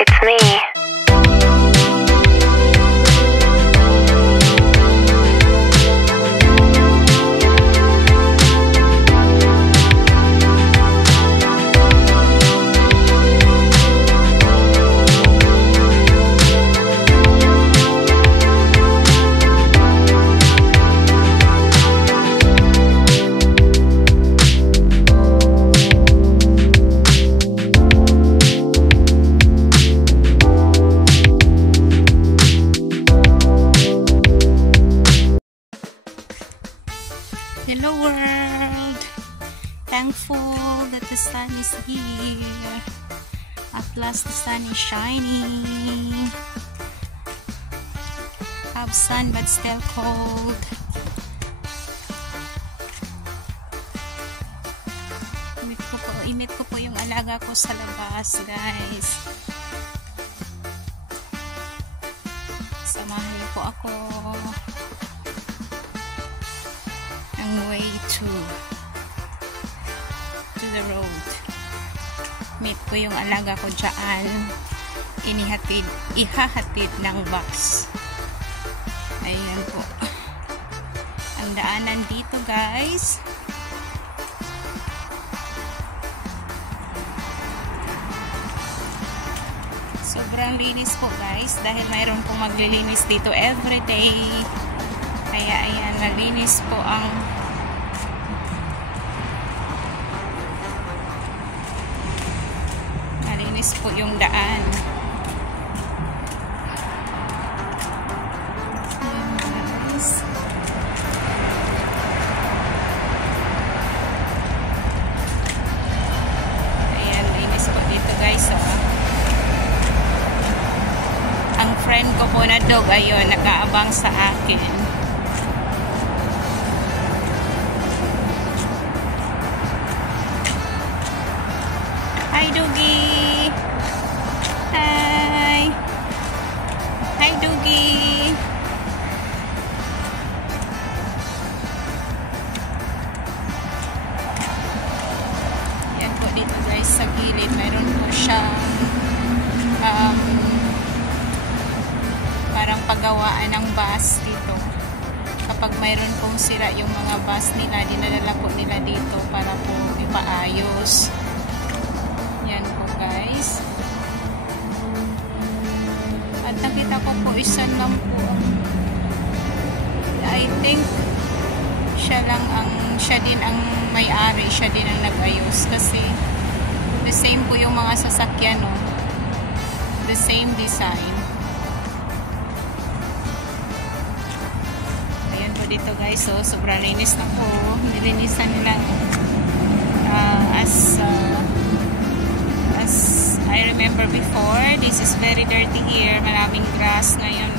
It's me. Hello world! Thankful that the sun is here. At last the sun is shining. Have sun but still cold. Imit ko po yung alaga ko sa labas, guys. Samahan niyo po ako. Way to the road. Meet ko yung alaga ko dyan. Ihahatid ng bus. Ayan po. Ang daanan dito, guys. Sobrang linis po, guys. Dahil mayroon pong maglilinis dito everyday. Kaya ayan, malinis po ang po yung daan. Ayan, guys. Ayan, linis po dito, guys. Ang friend ko po na dog, ayun, nakaabang sa akin. Hi, Doggy! Hi! Hi, Doggy! Yan po dito, guys, sa gilid. Mayroon po siyang parang paggawaan ng bus dito. Kapag mayroon pong sira yung mga bus nila, dinadala po nila dito para po ipaayos. Yan po, guys. At nakita ko po isa lang po. I think siya din ang may-ari, siya din ang nag-ayos kasi the same po yung mga sasakyan, no? The same design. Ayan po dito, guys. So, sobrang linis na po. Nilinisan nilang as I remember before, this is very dirty here. Maraming grass. Ngayon,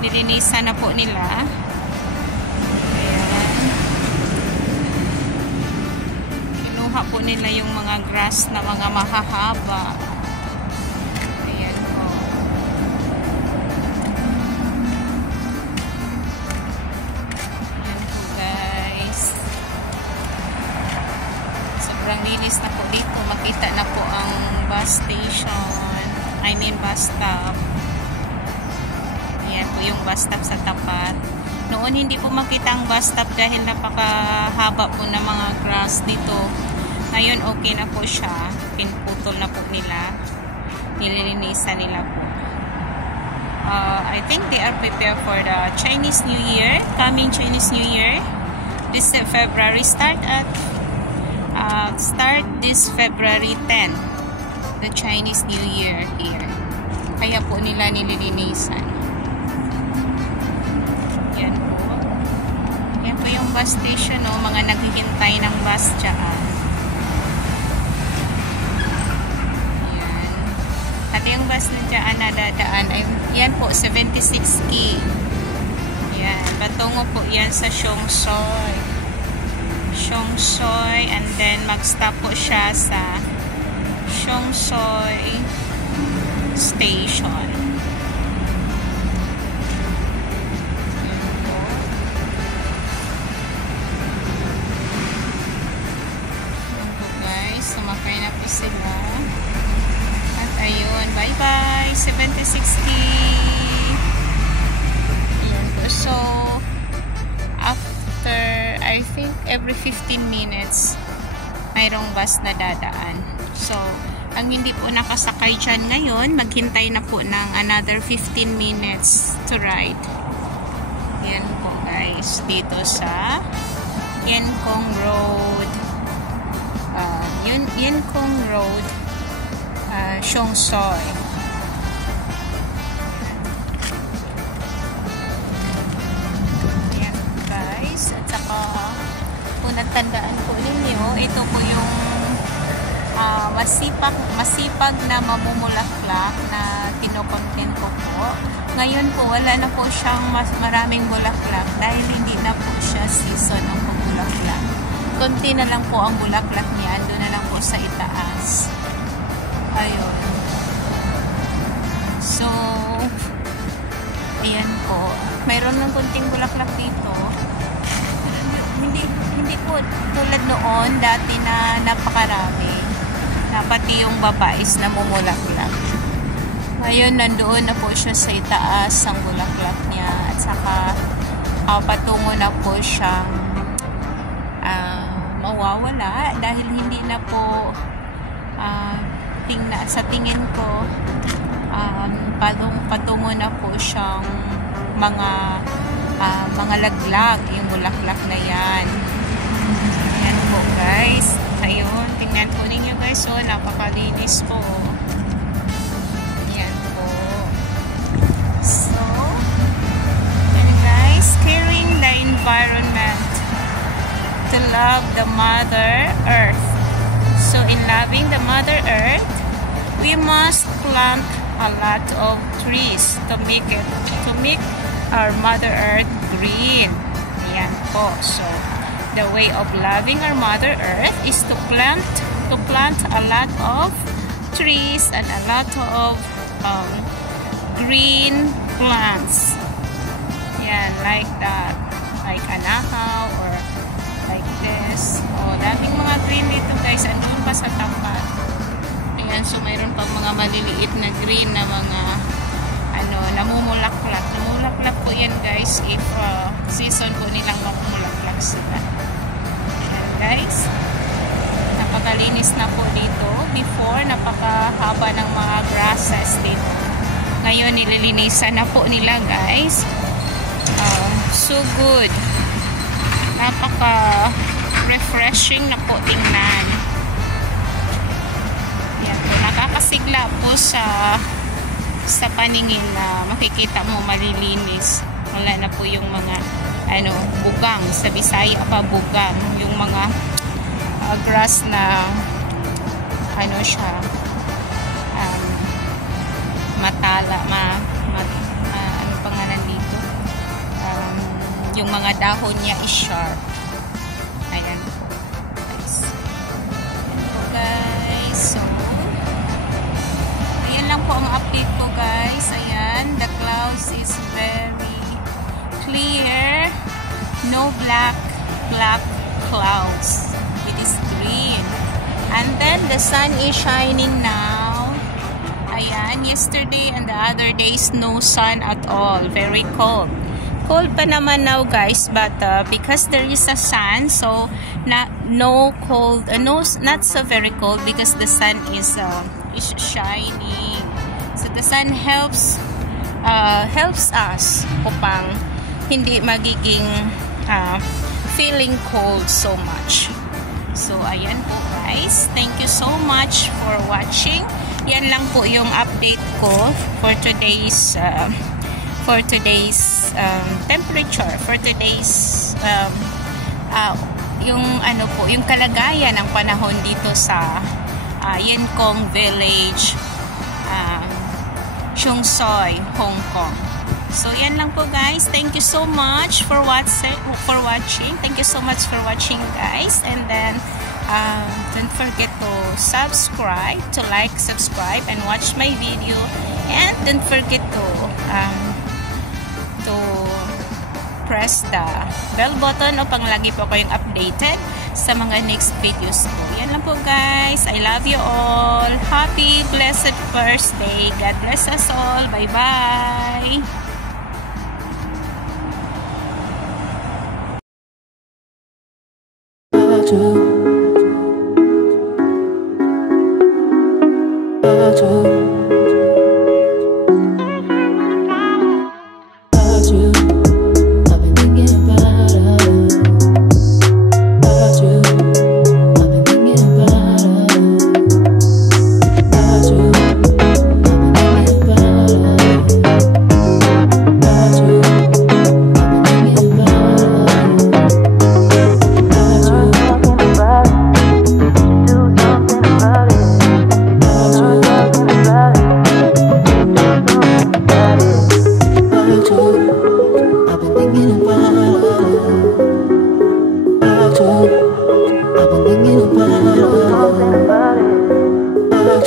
nilinisan na po nila. Ayan. Kinuha po nila yung mga grass na mga mahahaba. Ayan po. Ayan po, guys. Sobrang linis na po dito. Makita na po ang bus station. I mean bus stop. Ayan po yung bus stop sa tapat. Noon hindi po makita ang bus stop dahil napakahaba po ng mga grass dito. Ngayon okay na po siya. Pinputol na po nila. Nililinisan nila po. I think they are prepared for the Chinese New Year. Coming Chinese New Year. This February start this February 10. The Chinese New Year here. Kaya po nila nililinisan. Yan po. Yan po yung bus station, no? Mga naghihintay ng bus dyan. Yan. At yung bus na dyan na dadaan ay yan po 76E. Yan. Patungo po yan sa Siongsoy. And then mag-stop po siya sa Siongsoy Station. Guys, sumakay na po sila. At ayun, bye-bye! Ayan po. So, after, I think, every 15 minutes, mayroong bus na dadaan. So, ang hindi po nakasakay dyan ngayon, maghintay na po ng another 15 minutes to ride. Yan po guys, dito sa Yenkong Road. Yenkong Road, Seongsoy. Yan guys, at saka kung natandaan po ninyo, ito po yung masipag na mamumulaklak na kinukontent ko po. Ngayon po, wala na po siyang maraming bulaklak dahil hindi na po siya season ng bulaklak. Konti na lang po ang bulaklak niya. Doon na lang po sa itaas. Ayun. So, ayan po. Mayroon ng konting bulaklak dito. Hindi po tulad noon, dati na napakarami. Na pati yung babais na mumulaklak. Ngayon, nandoon na po siya sa itaas ang bulaklak niya. At saka, patungo na po siyang mawawala dahil hindi na po sa tingin ko patungo na po siyang mga laglag yung bulaklak na yan. Ayan po guys. Ayun, tingnan po ninyo guys. So, napakalinis po. Ayan po. So, and guys, caring the environment to love the Mother Earth. So, in loving the Mother Earth, we must plant a lot of trees to make our Mother Earth green. Ayan po. So, the way of loving our Mother Earth is to plant a lot of trees and a lot of green plants. Yan, like that. Like anahaw or like this. Oh, daming mga green dito guys. Andun pa sa tapat. Ayan, so mayroon pang mga maliliit na green na mga namumulaklak. Namumulaklak po yan guys if season po nilang mamumulaklak sila. Ayan guys. Napakalinis na po dito. Before, napakahaba ng mga grasses dito. Ngayon, nililinisan na po nila guys. So good. Napaka-refreshing na po tingnan. Yan po. Nakakasigla po sa paningin na makikita mo malilinis. Wala na po yung mga bugang. Sa Bisaya pa bugang. Yung mga grass na siya matala ano pangalan dito, yung mga dahon niya is sharp. Ayan guys. Ayan po guys. So ayan lang po ang update ko guys. Ayan, the clouds is very clear, no black clouds. It is green. And then the sun is shining now. Ayan, yesterday and the other days no sun at all. Very cold. Cold pa naman now guys, but because there is a sun, so not so very cold because the sun is shining. So the sun helps us upang hindi magiging feeling cold so much. So, ayan po guys. Thank you so much for watching. Yan lang po yung update ko for today's temperature, for today's yung kalagayan ng panahon dito sa Yenkong Village, Seongsoy, Hong Kong. So, yan lang po guys. Thank you so much for watching. Thank you so much for watching guys. And then, don't forget to subscribe, to like, subscribe, and watch my video. And don't forget to press the bell button upang lagi po kayong updated sa mga next videos ko. Yan lang po guys. I love you all. Happy, blessed first day. God bless us all. Bye-bye.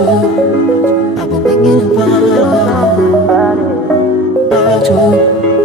I've been thinking about it.